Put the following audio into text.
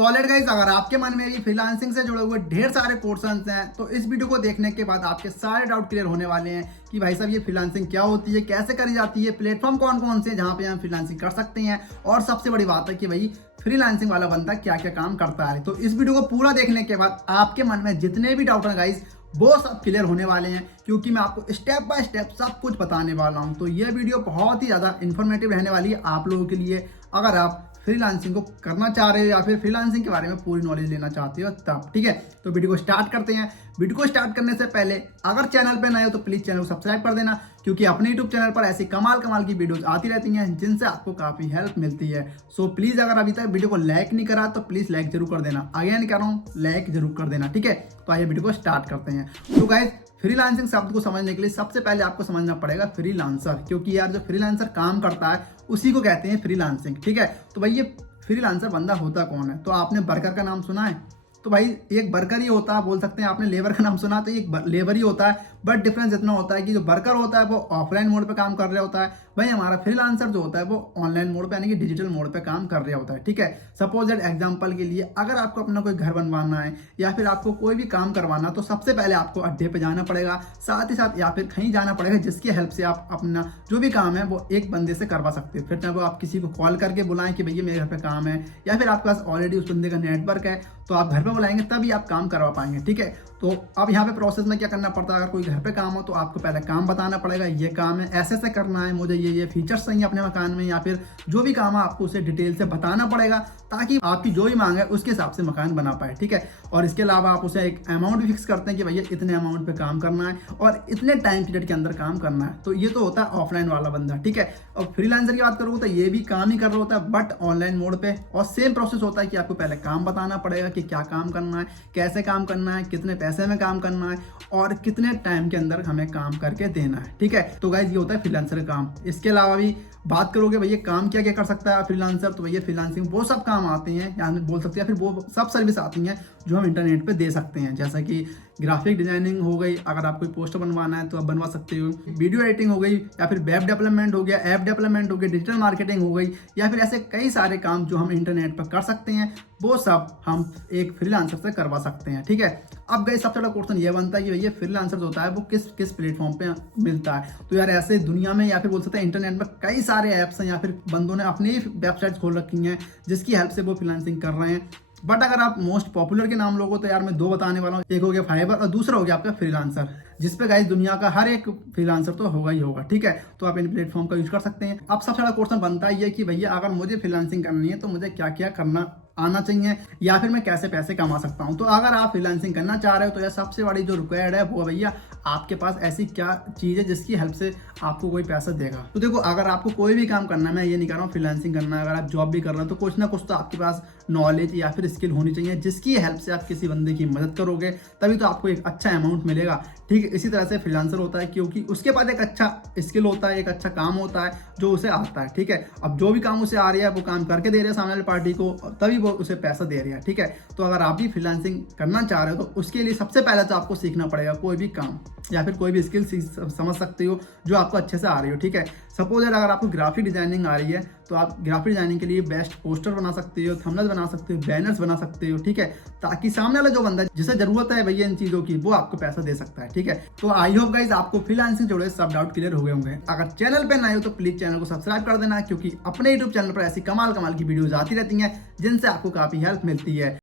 तो already guys, अगर आपके मन में भी फ्रीलांसिंग से जुड़े हुए ढेर सारे क्वेश्चंस हैं तो इस वीडियो को देखने के बाद आपके सारे डाउट क्लियर होने वाले हैं कि भाई साहब ये फ्रीलांसिंग क्या होती है, कैसे करी जाती है, प्लेटफॉर्म कौन कौन से हैं जहां पे हम फ्रीलांसिंग कर सकते हैं, और सबसे बड़ी बात है कि भाई फ्रीलांसिंग वाला बंदा क्या क्या काम करता है। तो इस वीडियो को पूरा देखने के बाद आपके मन में जितने भी डाउट हैं गाइस वो सब क्लियर होने वाले हैं, क्योंकि मैं आपको स्टेप बाय स्टेप सब कुछ बताने वाला हूं। तो ये वीडियो बहुत ही ज़्यादा इन्फॉर्मेटिव रहने वाली है आप लोगों के लिए, अगर आप फ्रीलांसिंग को करना चाह रहे हो या फिर फ्रीलांसिंग के बारे में पूरी नॉलेज लेना चाहते हो तब। ठीक है, तो वीडियो को स्टार्ट करते हैं। वीडियो को स्टार्ट करने से पहले अगर चैनल पे नए हो तो प्लीज चैनल को सब्सक्राइब कर देना, क्योंकि अपने यूट्यूब चैनल पर ऐसी कमाल कमाल की वीडियोस आती रहती हैं जिनसे आपको काफी हेल्प मिलती है। सो प्लीज अगर अभी तक वीडियो को लाइक नहीं करा तो प्लीज लाइक जरूर कर देना, अगेन कह रहा हूँ लाइक जरूर कर देना। ठीक है, तो आइए वीडियो को स्टार्ट करते हैं। तो गाइस, फ्रीलांसिंग शब्द को समझने के लिए सबसे पहले आपको समझना पड़ेगा फ्रीलांसर, क्योंकि यार जो फ्रीलांसर काम करता है उसी को कहते हैं फ्रीलांसिंग। ठीक है, तो भाई ये फ्रीलांसर बंदा होता कौन है? तो आपने वर्कर का नाम सुना है, तो भाई एक वर्कर ही होता है, बोल सकते हैं। आपने लेबर का नाम सुना, तो एक लेबर ही होता है, बट डिफरेंस इतना होता है कि जो वर्कर होता है वो ऑफलाइन मोड पे काम कर रहा होता है, भाई हमारा फ्रीलांसर जो होता है वो ऑनलाइन मोड पे यानी कि डिजिटल मोड पे काम कर रहा होता है। ठीक है, सपोज एग्जांपल के लिए अगर आपको अपना कोई घर बनवाना है या फिर आपको कोई भी काम करवाना, तो सबसे पहले आपको अड्डे पे जाना पड़ेगा, साथ ही साथ या फिर कहीं जाना पड़ेगा जिसकी हेल्प से आप अपना जो भी काम है वो एक बंदे से करवा सकते हो। फिर चाहे वो आप किसी को कॉल करके बुलाएं कि भैया मेरे घर पे काम है, या फिर आपके पास ऑलरेडी उस बंदे का नेटवर्क है तो आप घर पे बुलाएंगे तभी आप काम करवा पाएंगे। ठीक है, तो अब यहाँ पे प्रोसेस में क्या करना पड़ता है, अगर कोई घर पे काम हो तो आपको पहले काम बताना पड़ेगा, ये काम है, ऐसे ऐसे करना है, मुझे ये फीचर्स चाहिए अपने मकान में, या फिर जो भी काम है आपको उसे डिटेल से बताना पड़ेगा ताकि आपकी जो भी मांग है उसके हिसाब से मकान बना पाए। ठीक है, और इसके अलावा आप उसे एक अमाउंट भी फिक्स करते हैं कि भैया इतने अमाउंट पे काम करना है और इतने टाइम पीरियड के अंदर काम करना है। तो ये तो होता है ऑफलाइन वाला बंदा। ठीक है, और फ्रीलांसर की बात करूँ तो ये भी काम ही कर रहा होता है बट ऑनलाइन मोड पे, और सेम प्रोसेस होता है कि आपको पहले काम बताना पड़ेगा कि क्या काम करना है, कैसे काम करना है, कितने पैसे में काम करना है और कितने टाइम के अंदर हमें काम करके देना है। ठीक है, तो गाइज ये होता है फ्रीलांसर का काम। इसके अलावा भी बात करोगे भैया काम क्या क्या कर सकता है फ्रीलांसर, तो भैया फ्रीलांसिंग वो सब काम आते हैं या बोल सकते हैं, फिर वो सब सर्विस आती हैं जो हम इंटरनेट पे दे सकते हैं, जैसा कि ग्राफिक डिजाइनिंग हो गई, अगर आप कोई पोस्टर बनवाना है तो आप बनवा सकते हो, वीडियो एडिटिंग हो गई, या फिर वेब डेवलपमेंट हो गया, ऐप डेवलपमेंट हो गया, डिजिटल मार्केटिंग हो गई, या फिर ऐसे कई सारे काम जो हम इंटरनेट पर कर सकते हैं वो सब हम एक फ्रीलांसर से करवा सकते हैं। ठीक है, अब गए सबसे बड़ा क्वेश्चन ये बनता है कि भैया फ्रीलांसर जो होता है वो किस किस प्लेटफॉर्म पे मिलता है। तो यार ऐसे दुनिया में या फिर बोल सकते हैं इंटरनेट पर कई सारे ऐप्स हैं या फिर बंदों ने अपनी वेबसाइट खोल रखी हैं जिसकी हेल्प से वो फ्रीलांसिंग कर रहे हैं। बट अगर आप मोस्ट पॉपुलर के नाम लोगो तो यार मैं दो बताने वाला हूँ, एक हो गया फाइवर और दूसरा हो गया आपका फ्रीलांसर, जिसपे गाइस दुनिया का हर एक फ्रीलांसर तो होगा ही होगा। ठीक है, तो आप इन प्लेटफॉर्म का यूज कर सकते हैं। अब सबसे बड़ा क्वेश्चन बनता है ये कि भैया अगर मुझे फ्रीलांसिंग करनी है तो मुझे क्या क्या करना आना चाहिए या फिर मैं कैसे पैसे कमा सकता हूं। तो अगर आप फ्रीलांसिंग करना चाह रहे हो तो यह सबसे बड़ी जो रिक्वायर्ड है वो भैया आपके पास ऐसी क्या चीज है जिसकी हेल्प से आपको कोई पैसा देगा। तो देखो, अगर आपको कोई भी काम करना है, मैं ये नहीं कर रहा हूँ फ्रीलांसिंग करना है, अगर आप जॉब भी कर रहे हो तो कुछ ना कुछ तो आपके पास नॉलेज या फिर स्किल होनी चाहिए जिसकी हेल्प से आप किसी बंदे की मदद करोगे तभी तो आपको एक अच्छा अमाउंट मिलेगा। ठीक है, इसी तरह से फ्रीलांसर होता है क्योंकि उसके पास एक अच्छा स्किल होता है, एक अच्छा काम होता है जो उसे आता है। ठीक है, अब जो भी काम उसे आ रहा है वो काम करके दे रहे हैं सामने वाली पार्टी को, तभी वो उसे पैसा दे रही है। ठीक है, तो अगर आप भी फ्रीलांसिंग करना चाह रहे हो तो उसके लिए सबसे पहले तो आपको सीखना पड़ेगा कोई भी काम या फिर कोई भी स्किल समझ सकते हो जो आपको अच्छे से आ रही हो। ठीक है, सपोज अगर आपको ग्राफिक डिजाइनिंग आ रही है तो आप ग्राफिक डिजाइनिंग के लिए बेस्ट पोस्टर बना सकते हो, थंबनेल बना सकते हो, बैनर्स बना सकते हो। ठीक है, ताकि सामने वाला जो बंदा जिसे जरूरत है भैया इन चीजों की वो आपको पैसा दे सकता है। ठीक है, तो आई होप गाइस आपको फ्रीलांसिंग जुड़े सब डाउट क्लियर हो गए होंगे। अगर चैनल पे नए हो तो प्लीज चैनल को सब्सक्राइब कर देना, क्योंकि अपने यूट्यूब चैनल पर ऐसी कमाल कमाल की वीडियोज आती रहती हैं जिनसे आपको काफी हेल्प मिलती है।